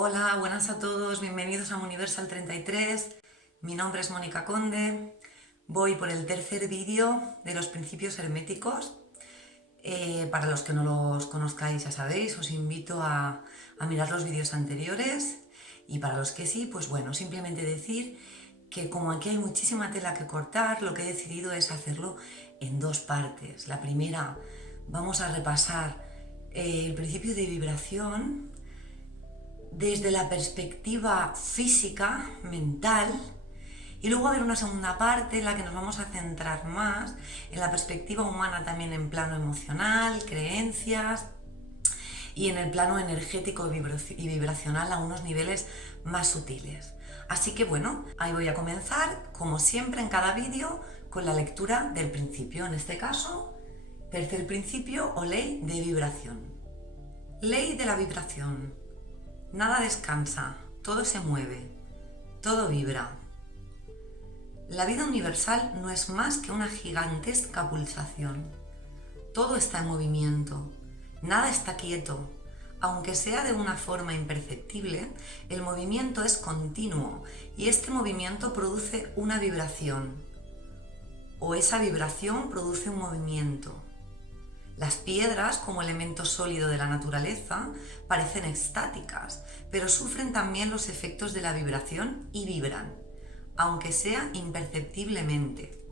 Hola, buenas a todos, bienvenidos a Universal 33. Mi nombre es Mónica Conde. Voy por el tercer vídeo de los principios herméticos. Para los que no los conozcáis, ya sabéis, os invito a mirar los vídeos anteriores. Y para los que sí, pues bueno, simplemente decir que como aquí hay muchísima tela que cortar, lo que he decidido es hacerlo en dos partes. La primera, vamos a repasar el principio de vibración desde la perspectiva física, mental, y luego haber una segunda parte en la que nos vamos a centrar más en la perspectiva humana, también en plano emocional, creencias y en el plano energético y vibracional a unos niveles más sutiles. Así que bueno, ahí voy a comenzar, como siempre en cada vídeo, con la lectura del principio, en este caso, tercer principio o ley de vibración. Ley de la vibración. Nada descansa, todo se mueve, todo vibra. La vida universal no es más que una gigantesca pulsación. Todo está en movimiento, nada está quieto. Aunque sea de una forma imperceptible, el movimiento es continuo y este movimiento produce una vibración, o esa vibración produce un movimiento. Las piedras, como elemento sólido de la naturaleza, parecen estáticas, pero sufren también los efectos de la vibración y vibran, aunque sea imperceptiblemente.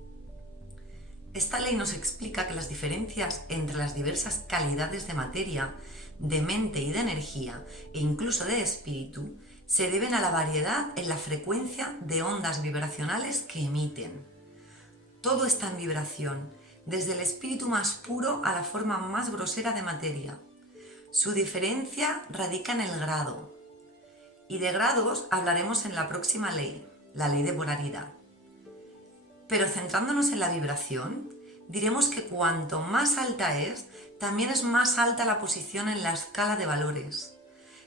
Esta ley nos explica que las diferencias entre las diversas calidades de materia, de mente y de energía, e incluso de espíritu, se deben a la variedad en la frecuencia de ondas vibracionales que emiten. Todo está en vibración, desde el espíritu más puro a la forma más grosera de materia. Su diferencia radica en el grado. Y de grados hablaremos en la próxima ley, la ley de polaridad. Pero centrándonos en la vibración, diremos que cuanto más alta es, también es más alta la posición en la escala de valores.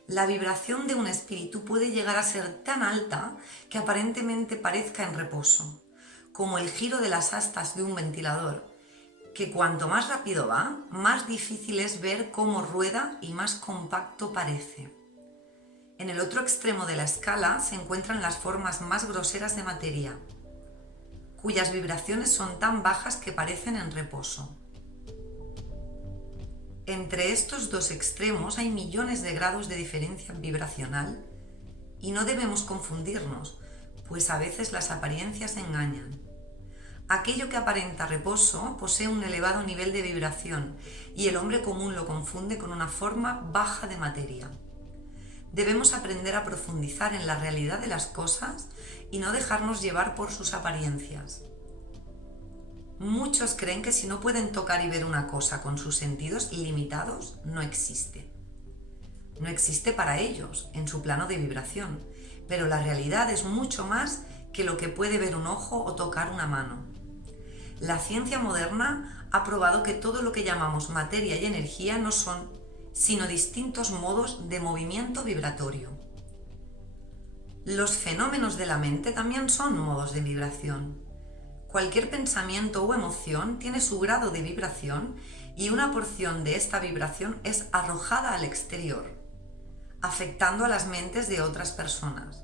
La vibración de un espíritu puede llegar a ser tan alta que aparentemente parezca en reposo, como el giro de las astas de un ventilador, que cuanto más rápido va, más difícil es ver cómo rueda y más compacto parece. En el otro extremo de la escala se encuentran las formas más groseras de materia, cuyas vibraciones son tan bajas que parecen en reposo. Entre estos dos extremos hay millones de grados de diferencia vibracional y no debemos confundirnos, pues a veces las apariencias engañan. Aquello que aparenta reposo posee un elevado nivel de vibración y el hombre común lo confunde con una forma baja de materia. Debemos aprender a profundizar en la realidad de las cosas y no dejarnos llevar por sus apariencias. Muchos creen que si no pueden tocar y ver una cosa con sus sentidos limitados, no existe. No existe para ellos, en su plano de vibración, pero la realidad es mucho más que lo que puede ver un ojo o tocar una mano. La ciencia moderna ha probado que todo lo que llamamos materia y energía no son sino distintos modos de movimiento vibratorio. Los fenómenos de la mente también son modos de vibración. Cualquier pensamiento o emoción tiene su grado de vibración y una porción de esta vibración es arrojada al exterior, afectando a las mentes de otras personas.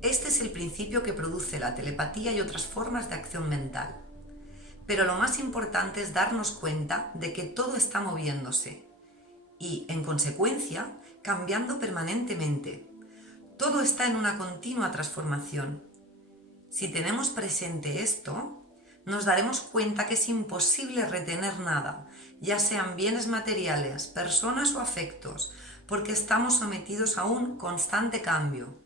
Este es el principio que produce la telepatía y otras formas de acción mental. Pero lo más importante es darnos cuenta de que todo está moviéndose y, en consecuencia, cambiando permanentemente. Todo está en una continua transformación. Si tenemos presente esto, nos daremos cuenta que es imposible retener nada, ya sean bienes materiales, personas o afectos, porque estamos sometidos a un constante cambio.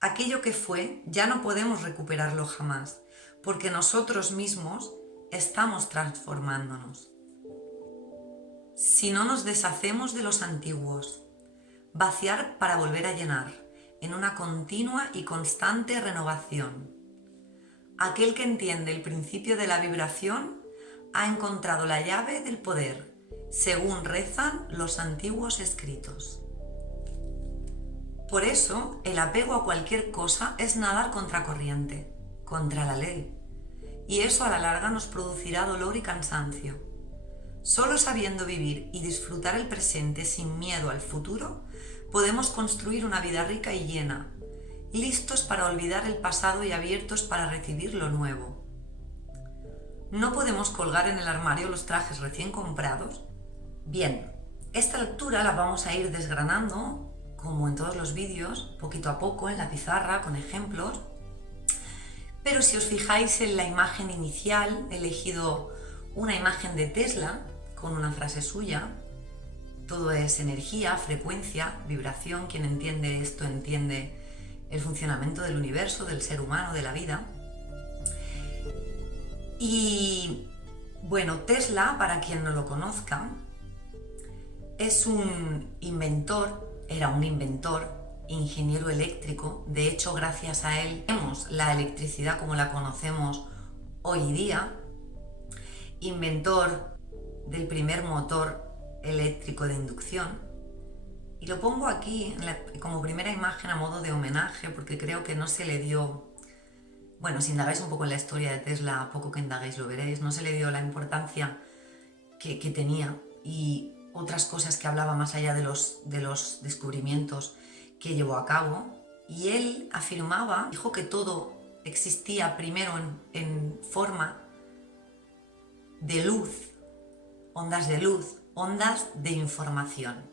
Aquello que fue ya no podemos recuperarlo jamás, porque nosotros mismos estamos transformándonos. Si no nos deshacemos de los antiguos, vaciar para volver a llenar, en una continua y constante renovación. Aquel que entiende el principio de la vibración ha encontrado la llave del poder, según rezan los antiguos escritos. Por eso, el apego a cualquier cosa es nadar contracorriente, contra la ley, y eso a la larga nos producirá dolor y cansancio. Solo sabiendo vivir y disfrutar el presente sin miedo al futuro, podemos construir una vida rica y llena, listos para olvidar el pasado y abiertos para recibir lo nuevo. ¿No podemos colgar en el armario los trajes recién comprados? Bien, esta lectura la vamos a ir desgranando, como en todos los vídeos, poquito a poco en la pizarra, con ejemplos. Pero si os fijáis en la imagen inicial, he elegido una imagen de Tesla con una frase suya. Todo es energía, frecuencia, vibración. Quien entiende esto entiende el funcionamiento del universo, del ser humano, de la vida. Y bueno, Tesla, para quien no lo conozca, es un inventor, era un inventor, ingeniero eléctrico. De hecho, gracias a él tenemos la electricidad como la conocemos hoy día. Inventor del primer motor eléctrico de inducción. Y lo pongo aquí como primera imagen a modo de homenaje, porque creo que no se le dio... Bueno, si indagáis un poco en la historia de Tesla, a poco que indaguéis lo veréis, no se le dio la importancia que tenía y otras cosas que hablaba más allá de los descubrimientos que llevó a cabo. Y él afirmaba, dijo que todo existía primero en forma de luz, ondas de luz, ondas de información.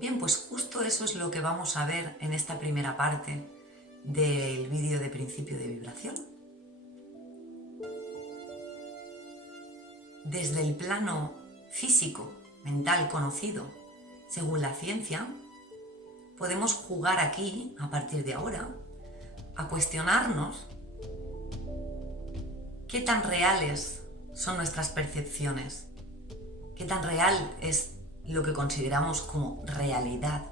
Bien, pues justo eso es lo que vamos a ver en esta primera parte del vídeo de principio de vibración. Desde el plano físico, mental conocido, según la ciencia, podemos jugar aquí, a partir de ahora, a cuestionarnos qué tan reales son nuestras percepciones, qué tan real es lo que consideramos como realidad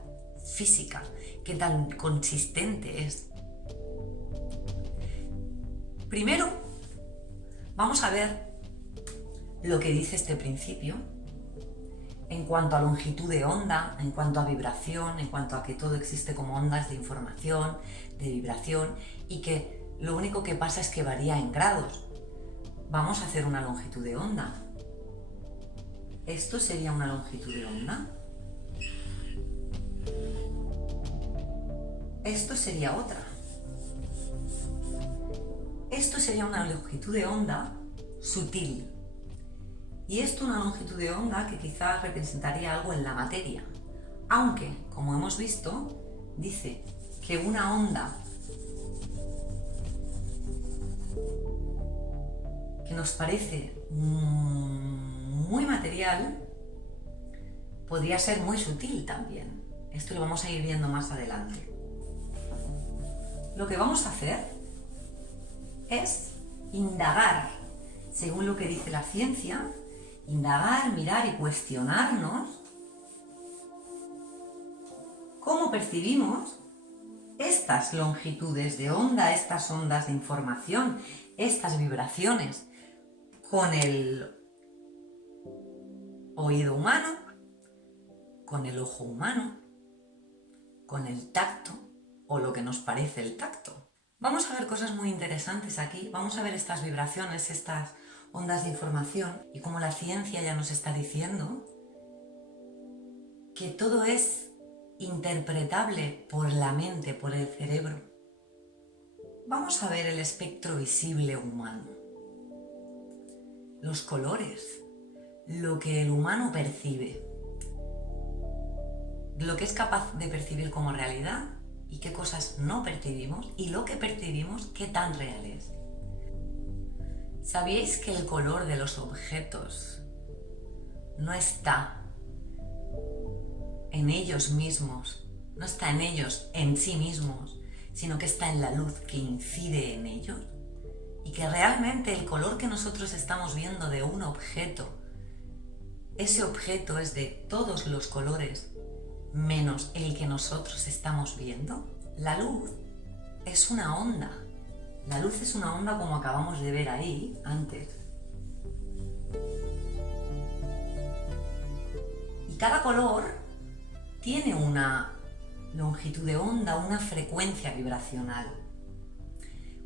física, qué tan consistente es. Primero, vamos a ver lo que dice este principio en cuanto a longitud de onda, en cuanto a vibración, en cuanto a que todo existe como ondas de información, de vibración, y que lo único que pasa es que varía en grados. Vamos a hacer una longitud de onda. ¿Esto sería una longitud de onda? Esto sería otra. Esto sería una longitud de onda sutil. Y esto una longitud de onda que quizás representaría algo en la materia. Aunque, como hemos visto, dice que una onda que nos parece muy material podría ser muy sutil también. Esto lo vamos a ir viendo más adelante. Lo que vamos a hacer es indagar, según lo que dice la ciencia, indagar, mirar y cuestionarnos cómo percibimos estas longitudes de onda, estas ondas de información, estas vibraciones con el oído humano, con el ojo humano, con el tacto o lo que nos parece el tacto. Vamos a ver cosas muy interesantes aquí, vamos a ver estas vibraciones, estas ondas de información y como la ciencia ya nos está diciendo que todo es interpretable por la mente, por el cerebro. Vamos a ver el espectro visible humano, los colores, lo que el humano percibe, lo que es capaz de percibir como realidad y qué cosas no percibimos y lo que percibimos qué tan real es. ¿Sabíais que el color de los objetos no está en ellos mismos, no está en ellos en sí mismos, sino que está en la luz que incide en ellos? Y que realmente el color que nosotros estamos viendo de un objeto, ese objeto es de todos los colores menos el que nosotros estamos viendo. La luz es una onda. La luz es una onda como acabamos de ver ahí antes. Y cada color tiene una longitud de onda, una frecuencia vibracional.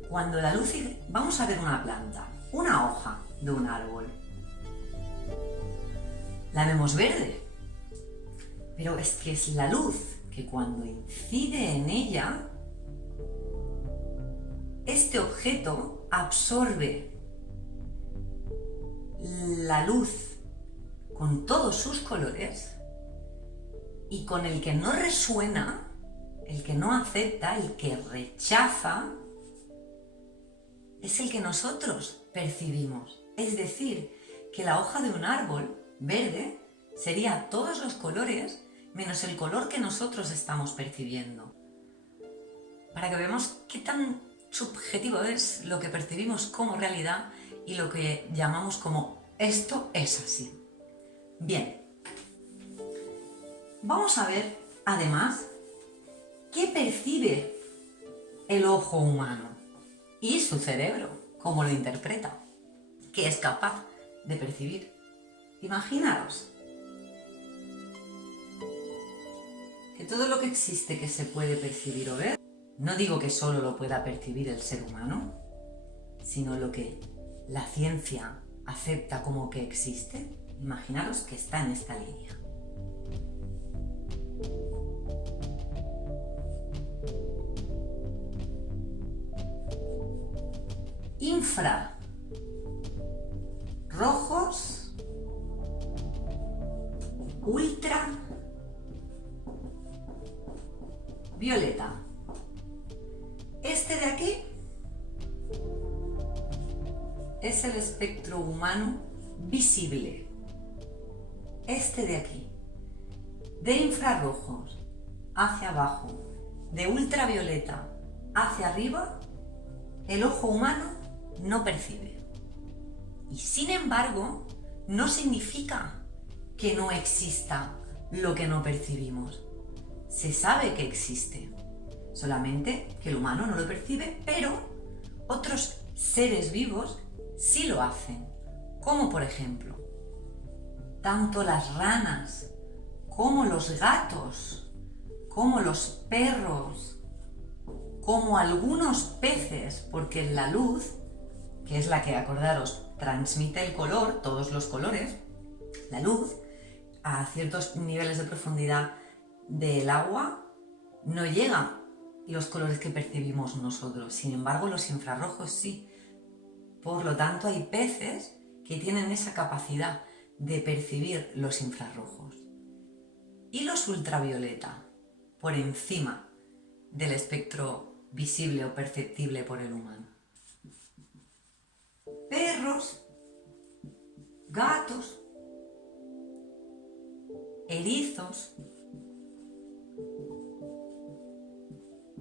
Cuando la luz... Vamos a ver una planta, una hoja de un árbol. La vemos verde, Pero es que es la luz que cuando incide en ella, este objeto absorbe la luz con todos sus colores y con el que no resuena, el que no acepta, el que rechaza, es el que nosotros percibimos. Es decir, que la hoja de un árbol verde sería todos los colores menos el color que nosotros estamos percibiendo. Para que veamos qué tan subjetivo es lo que percibimos como realidad y lo que llamamos como esto es así. Bien, vamos a ver además qué percibe el ojo humano y su cerebro, cómo lo interpreta, qué es capaz de percibir. Imaginaros que todo lo que existe que se puede percibir o ver, no digo que solo lo pueda percibir el ser humano, sino lo que la ciencia acepta como que existe. Imaginaros que está en esta línea. Infrarrojos, ultravioleta. Este de aquí es el espectro humano visible. Este de aquí, de infrarrojos hacia abajo, de ultravioleta hacia arriba, el ojo humano no percibe. Y sin embargo, no significa que no exista lo que no percibimos. Se sabe que existe, solamente que el humano no lo percibe, pero otros seres vivos sí lo hacen, como por ejemplo, tanto las ranas como los gatos, como los perros, como algunos peces, porque la luz, que es la que, acordaros, transmite el color, todos los colores, la luz, a ciertos niveles de profundidad del agua, no llega los colores que percibimos nosotros. Sin embargo, los infrarrojos sí. Por lo tanto, hay peces que tienen esa capacidad de percibir los infrarrojos. Y los ultravioleta, por encima del espectro visible o perceptible por el humano. Perros, gatos, erizos,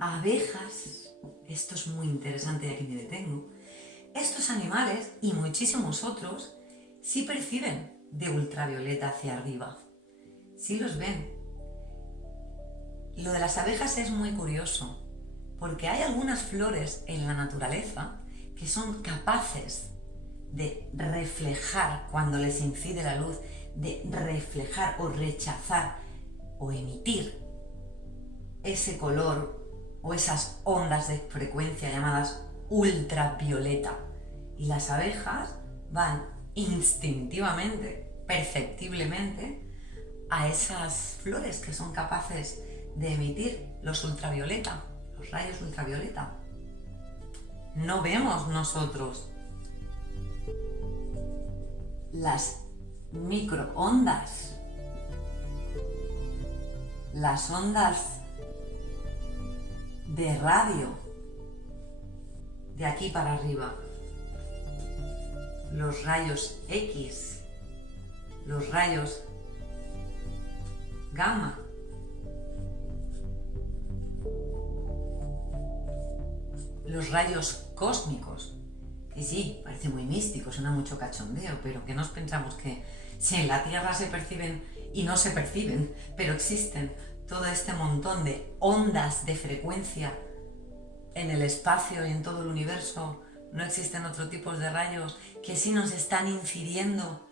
abejas, esto es muy interesante y aquí me detengo. Estos animales y muchísimos otros sí perciben de ultravioleta hacia arriba, sí los ven. Lo de las abejas es muy curioso, porque hay algunas flores en la naturaleza que son capaces de reflejar cuando les incide la luz, de reflejar o rechazar o emitir ese color o esas ondas de frecuencia llamadas ultravioleta. Y las abejas van instintivamente, perceptiblemente, a esas flores que son capaces de emitir los ultravioleta, los rayos ultravioleta. No vemos nosotros las microondas, las ondas de radio de aquí para arriba, los rayos X, los rayos gamma, los rayos cósmicos. Y sí, parece muy místico, suena mucho cachondeo, pero que nos pensamos que si en la Tierra se perciben y no se perciben, pero existen todo este montón de ondas de frecuencia en el espacio y en todo el universo, no existen otros tipos de rayos que sí nos están incidiendo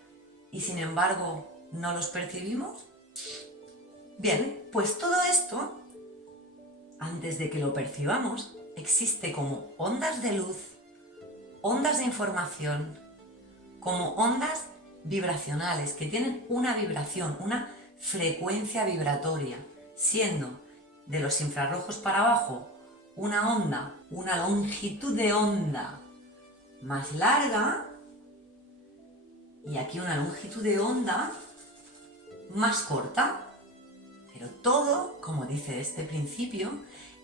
y sin embargo no los percibimos. Bien, pues todo esto, antes de que lo percibamos, existe como ondas de luz, ondas de información, como ondas vibracionales que tienen una vibración, una frecuencia vibratoria, siendo de los infrarrojos para abajo una onda, una longitud de onda más larga, y aquí una longitud de onda más corta. Pero todo, como dice este principio,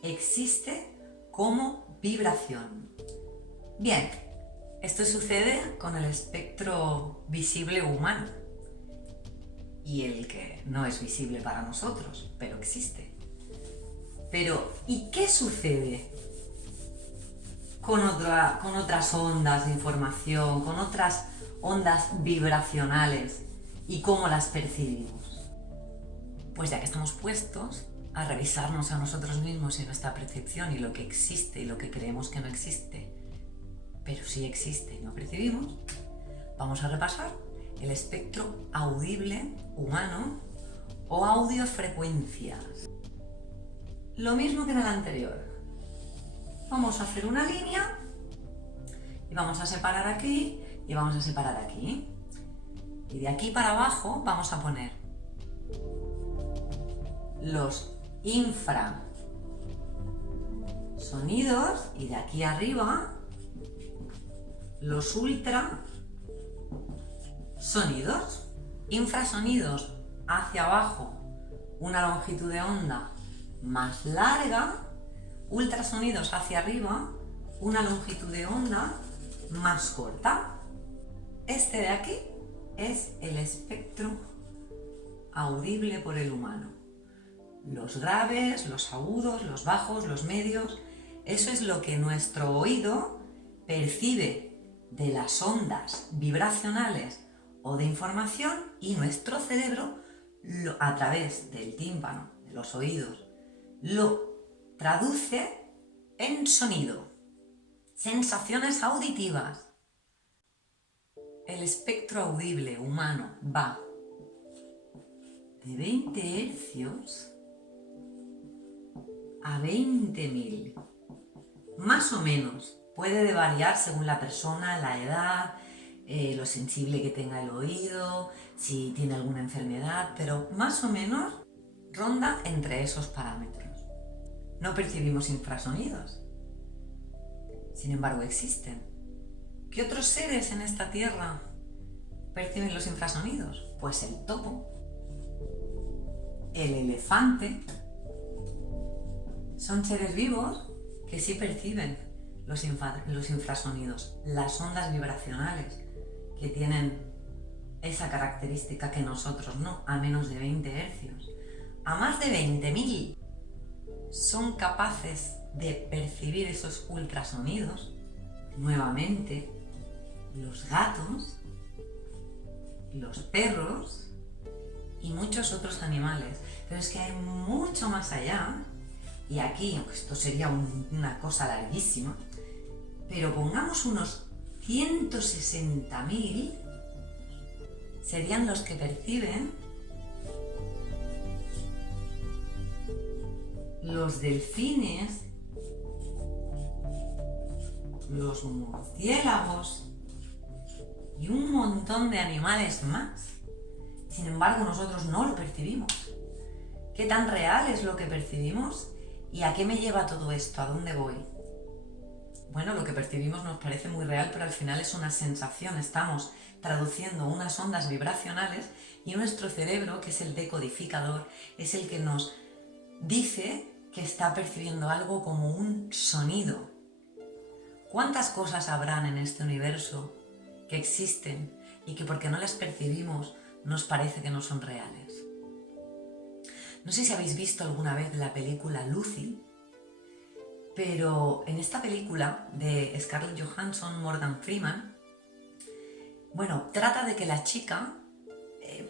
existe como vibración. Bien, esto sucede con el espectro visible humano y el que no es visible para nosotros, pero existe. Pero, ¿y qué sucede con otras ondas de información, con otras ondas vibracionales y cómo las percibimos? Pues ya que estamos puestos a revisarnos a nosotros mismos y nuestra percepción y lo que existe y lo que creemos que no existe, pero sí existe y no percibimos, vamos a repasar el espectro audible humano o audiofrecuencias. Lo mismo que en el anterior. Vamos a hacer una línea y vamos a separar aquí y vamos a separar aquí. Y de aquí para abajo vamos a poner los infrasonidos y de aquí arriba los ultrasonidos. Infrasonidos hacia abajo, una longitud de onda más larga, ultrasonidos hacia arriba, una longitud de onda más corta. Este de aquí es el espectro audible por el humano. Los graves, los agudos, los bajos, los medios, eso es lo que nuestro oído percibe de las ondas vibracionales o de información, y nuestro cerebro, a través del tímpano, de los oídos, lo traduce en sonido, sensaciones auditivas. El espectro audible humano va de 20 hercios a 20.000, más o menos. Puede variar según la persona, la edad, lo sensible que tenga el oído, si tiene alguna enfermedad, pero más o menos ronda entre esos parámetros. No percibimos infrasonidos, sin embargo existen. ¿Qué otros seres en esta tierra perciben los infrasonidos? Pues el topo, el elefante. Son seres vivos que sí perciben los infrasonidos, las ondas vibracionales, que tienen esa característica que nosotros no, a menos de 20 hercios. A más de 20.000 son capaces de percibir esos ultrasonidos. Nuevamente, los gatos, los perros y muchos otros animales. Pero es que hay mucho más allá, y aquí, aunque esto sería una cosa larguísima, pero pongamos unos 160.000 serían los que perciben los delfines, los murciélagos y un montón de animales más. Sin embargo, nosotros no lo percibimos. ¿Qué tan real es lo que percibimos? ¿Y a qué me lleva todo esto? ¿A dónde voy? Bueno, lo que percibimos nos parece muy real, pero al final es una sensación. Estamos traduciendo unas ondas vibracionales y nuestro cerebro, que es el decodificador, es el que nos dice que está percibiendo algo como un sonido. ¿Cuántas cosas habrán en este universo que existen y que porque no las percibimos nos parece que no son reales? No sé si habéis visto alguna vez la película Lucy, pero en esta película de Scarlett Johansson, Morgan Freeman, bueno, trata de que la chica,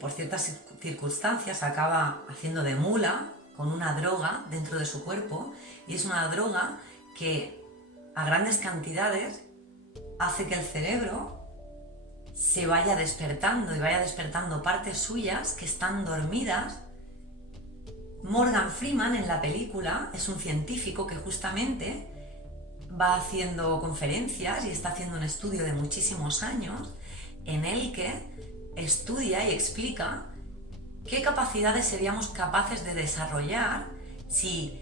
por ciertas circunstancias, acaba haciendo de mula con una droga dentro de su cuerpo, y es una droga que a grandes cantidades hace que el cerebro se vaya despertando y vaya despertando partes suyas que están dormidas. Morgan Freeman en la película es un científico que justamente va haciendo conferencias y está haciendo un estudio de muchísimos años en el que estudia y explica ¿Qué capacidades seríamos capaces de desarrollar si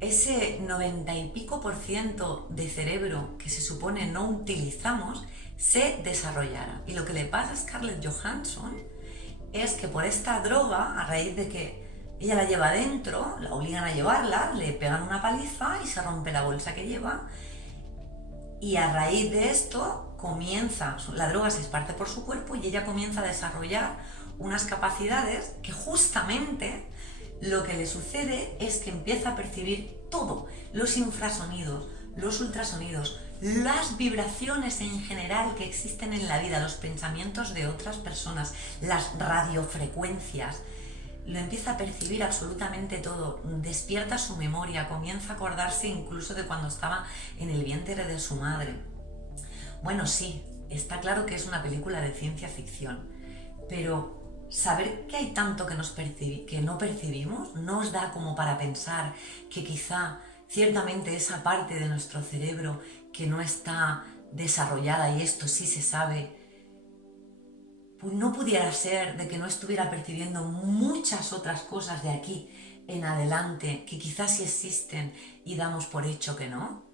ese 90 y pico % de cerebro que se supone no utilizamos se desarrollara? Y lo que le pasa a Scarlett Johansson es que por esta droga, a raíz de que ella la lleva dentro, la obligan a llevarla, le pegan una paliza y se rompe la bolsa que lleva, y a raíz de esto la droga se esparce por su cuerpo y ella comienza a desarrollar unas capacidades que justamente lo que le sucede es que empieza a percibir todo, los infrasonidos, los ultrasonidos, las vibraciones en general que existen en la vida, los pensamientos de otras personas, las radiofrecuencias. Lo empieza a percibir absolutamente todo, despierta su memoria, comienza a acordarse incluso de cuando estaba en el vientre de su madre. Bueno, sí, está claro que es una película de ciencia ficción, pero saber que hay tanto que no percibimos no os da como para pensar que quizá ciertamente esa parte de nuestro cerebro que no está desarrollada, y esto sí se sabe, pues no pudiera ser de que no estuviera percibiendo muchas otras cosas de aquí en adelante que quizás sí existen y damos por hecho que no.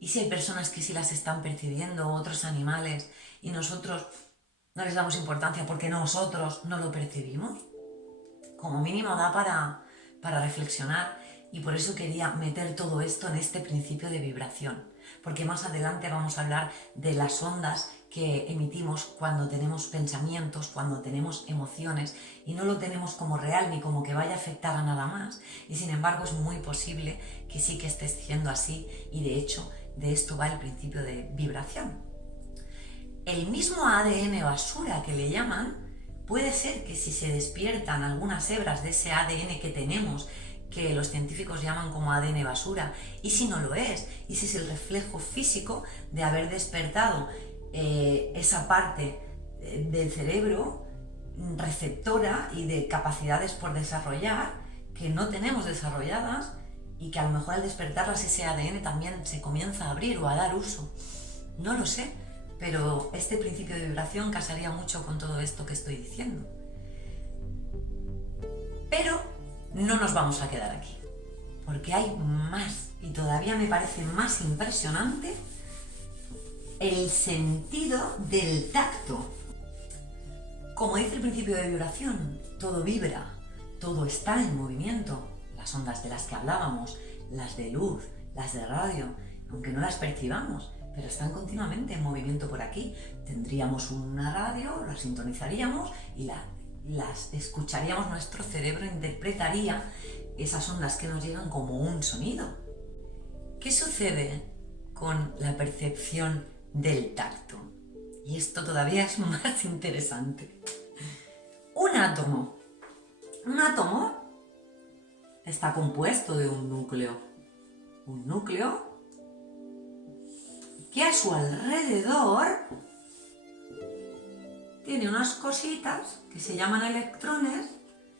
Y si hay personas que sí las están percibiendo, otros animales, y nosotros no les damos importancia porque nosotros no lo percibimos, como mínimo da para reflexionar. Y por eso quería meter todo esto en este principio de vibración, porque más adelante vamos a hablar de las ondas que emitimos cuando tenemos pensamientos, cuando tenemos emociones, y no lo tenemos como real ni como que vaya a afectar a nada más, y sin embargo es muy posible que sí que esté siendo así, y de hecho de esto va el principio de vibración. El mismo ADN basura que le llaman, puede ser que si se despiertan algunas hebras de ese ADN que tenemos, que los científicos llaman como ADN basura, y si no lo es, y si es el reflejo físico de haber despertado esa parte del cerebro receptora y de capacidades por desarrollar que no tenemos desarrolladas, y que a lo mejor al despertarlas ese ADN también se comienza a abrir o a dar uso. No lo sé, pero este principio de vibración casaría mucho con todo esto que estoy diciendo. Pero no nos vamos a quedar aquí, porque hay más, y todavía me parece más impresionante el sentido del tacto. Como dice el principio de vibración, todo vibra, todo está en movimiento. Las ondas de las que hablábamos, las de luz, las de radio, aunque no las percibamos, pero están continuamente en movimiento por aquí. Tendríamos una radio, la sintonizaríamos y las escucharíamos, nuestro cerebro interpretaría esas ondas que nos llegan como un sonido. ¿Qué sucede con la percepción del tacto? Y esto todavía es más interesante. Un átomo está compuesto de un núcleo que a su alrededor tiene unas cositas que se llaman electrones,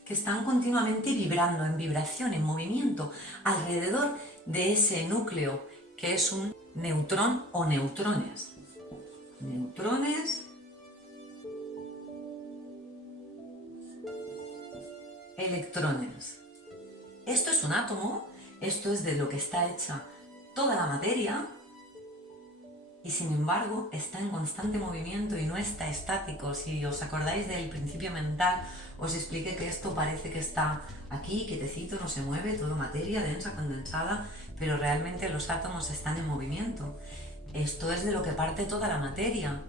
que están continuamente vibrando, en vibración, en movimiento, alrededor de ese núcleo, que es un neutrón o neutrones. Neutrones, electrones. Esto es un átomo, esto es de lo que está hecha toda la materia, y sin embargo está en constante movimiento y no está estático. Si os acordáis del principio mental, os expliqué que esto parece que está aquí, quietecito, no se mueve, todo materia densa, condensada, pero realmente los átomos están en movimiento. Esto es de lo que parte toda la materia.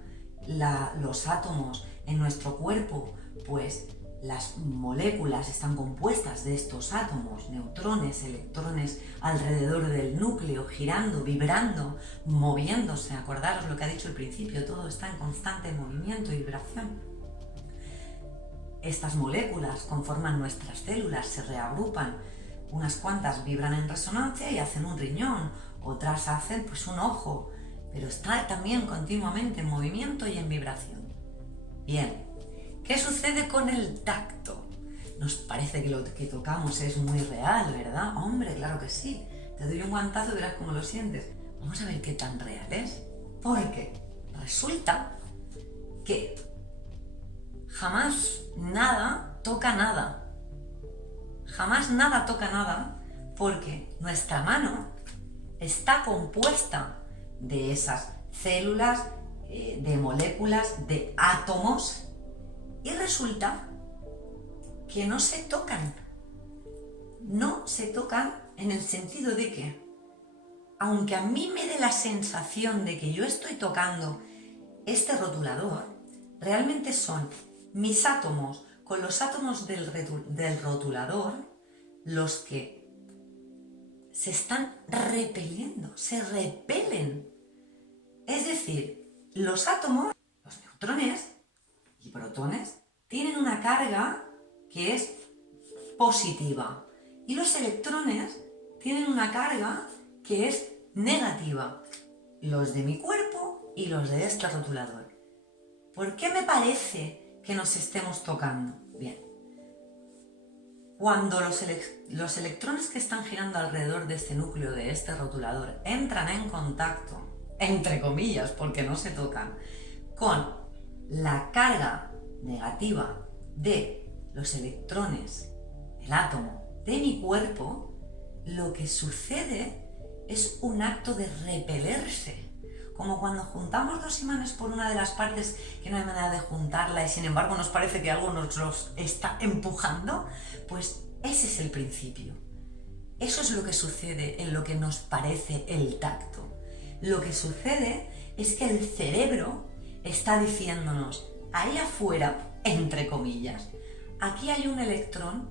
Los átomos en nuestro cuerpo, pues las moléculas están compuestas de estos átomos, neutrones, electrones, alrededor del núcleo, girando, vibrando, moviéndose. Acordaros lo que ha dicho al principio, todo está en constante movimiento y vibración. Estas moléculas conforman nuestras células, se reagrupan. Unas cuantas vibran en resonancia y hacen un riñón, otras hacen pues un ojo, pero está también continuamente en movimiento y en vibración. Bien. ¿Qué sucede con el tacto? Nos parece que lo que tocamos es muy real, ¿verdad? Hombre, claro que sí. Te doy un guantazo y verás cómo lo sientes. Vamos a ver qué tan real es. Porque resulta que jamás nada toca nada. Jamás nada toca nada porque nuestra mano está compuesta de esas células, de moléculas, de átomos, y resulta que no se tocan. No se tocan en el sentido de que, aunque a mí me dé la sensación de que yo estoy tocando este rotulador, realmente son mis átomos con los átomos del rotulador los que se están repeliendo, se repelen. Es decir, los átomos, los neutrones y protones, tienen una carga que es positiva y los electrones tienen una carga que es negativa, los de mi cuerpo y los de este rotulador. ¿Por qué me parece que nos estemos tocando? Bien, cuando los electrones que están girando alrededor de este núcleo, de este rotulador, entran en contacto, entre comillas, porque no se tocan, con la carga negativa de los electrones, el átomo de mi cuerpo, lo que sucede es un acto de repelerse. Como cuando juntamos dos imanes por una de las partes que no hay manera de juntarla y sin embargo nos parece que algo nos los está empujando, pues ese es el principio. Eso es lo que sucede en lo que nos parece el tacto. Lo que sucede es que el cerebro está diciéndonos, ahí afuera, entre comillas, aquí hay un electrón,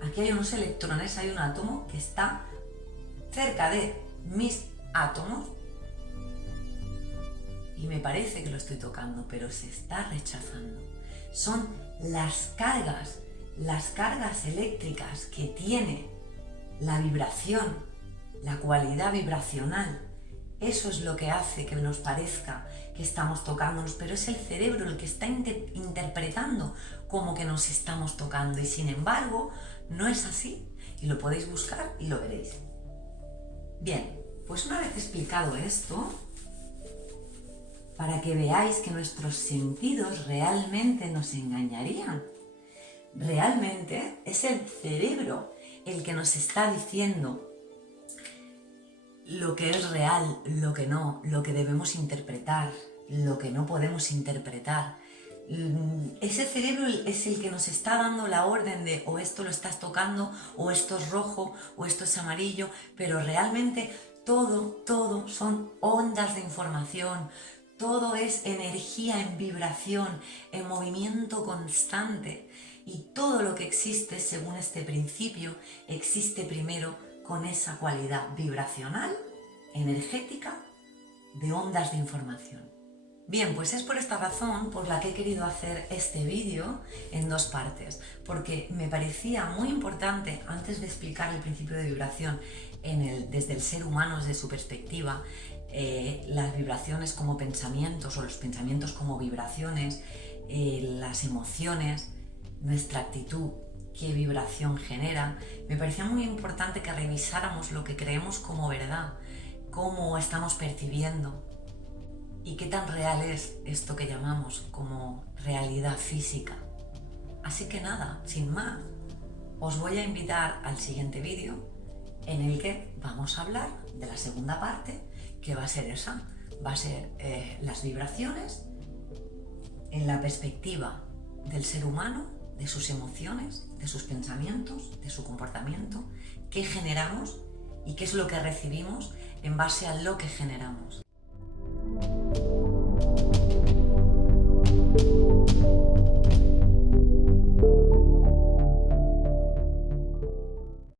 aquí hay unos electrones, hay un átomo que está cerca de mis átomos y me parece que lo estoy tocando, pero se está rechazando. Son las cargas eléctricas que tiene la vibración, la cualidad vibracional. Eso es lo que hace que nos parezca que estamos tocándonos, pero es el cerebro el que está interpretando como que nos estamos tocando y sin embargo no es así y lo podéis buscar y lo veréis. Bien, pues una vez explicado esto, para que veáis que nuestros sentidos realmente nos engañarían, realmente es el cerebro el que nos está diciendo lo que es real, lo que no, lo que debemos interpretar, lo que no podemos interpretar. Ese cerebro es el que nos está dando la orden de o esto lo estás tocando, o esto es rojo, o esto es amarillo, pero realmente todo son ondas de información, todo es energía en vibración, en movimiento constante. Y todo lo que existe, según este principio, existe primero con esa cualidad vibracional, energética, de ondas de información. Bien, pues es por esta razón por la que he querido hacer este vídeo en dos partes, porque me parecía muy importante, antes de explicar el principio de vibración desde el ser humano, desde su perspectiva, las vibraciones como pensamientos o los pensamientos como vibraciones, las emociones, nuestra actitud, qué vibración genera, me parecía muy importante que revisáramos lo que creemos como verdad, cómo estamos percibiendo y qué tan real es esto que llamamos como realidad física. Así que nada, sin más, os voy a invitar al siguiente vídeo en el que vamos a hablar de la segunda parte, que va a ser esa, va a ser las vibraciones en la perspectiva del ser humano, de sus emociones, de sus pensamientos, de su comportamiento, qué generamos y qué es lo que recibimos en base a lo que generamos.